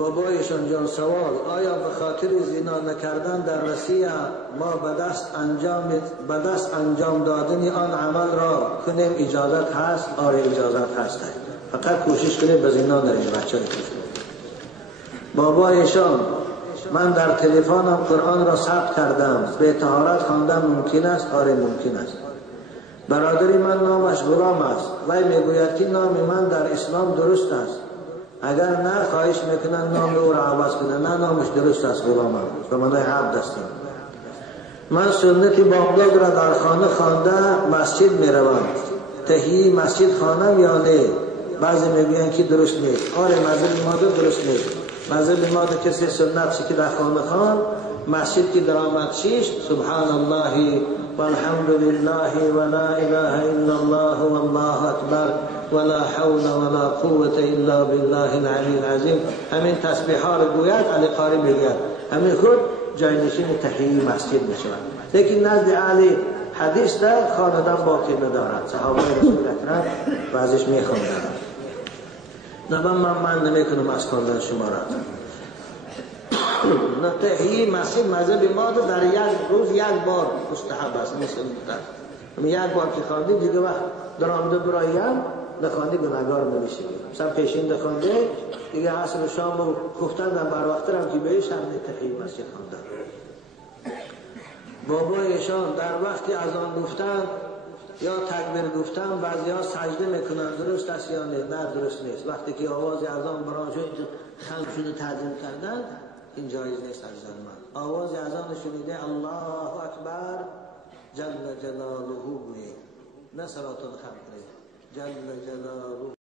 بابایشان جان سوال: آیا به خاطر زنا نکردن در روسیه ما به دست انجام دادن آن عمل را کنیم اجازت هست؟ آره اجازت هست. فقط کوشش کنید به زنا نرید بچه های. بابایشان: من در تلفنم قرآن را ثبت کردم، به طهارت خواندن ممکن است؟ آره ممکن است. برادری من نامش غلام است، وی میگوید که نام من در اسلام درست است. اگر نه خواهش میکنن نام او را عوض کنن. نه، نامش درست است، غلام هم به معنای عبد هستیم. من سنت بامداد را در خانه خوانده مسجد میروم، تهیه مسجد خوانم یا نه؟ بعضی میگوین که درست نیست. آره مذهب ما درست نیست. مذهب ما کسی سنت که در خانه خوان، مسجد که در آمد چیش سبحان الله والحمد لله ولا اله الا الله والله اکبر ولا حول ولا قوة الا بالله العلی العظیم، همین تسبیحا را گوید، علی قاری میگوید، همین خود جاینشین تحیی مسجد میشود. لیکن نزد اهل حدیث در خاندان باقی ندارد. صحابه رسول اکرم بعضیش میخوندند. نه من نمیکنم از خواندن شما را. نه، تحیی مسجد مذهب ما در یک روز یک بار مستحب است، مثل یک بار که خواندی دیگه وقت در آمده برایم نخواندی گناهگار نمیشی. مثلا پیشین نخوانده دیگه عصر شام رو گفتن در بر وقت هم که بهش هم تحیی مسجد خواندن. بابایشان در وقتی اذان گفتن یا تکبیر گفتن بعضی ها سجده میکنن، درست است یا نه؟ درست نیست. وقتی که آواز اذان بران شد خلق شده تعظیم کردن، این جایز نیست. عزیزان من آواز اذان شنیده الله اکبر جل جلاله گویید، نه صلات الخمس جل جلاله.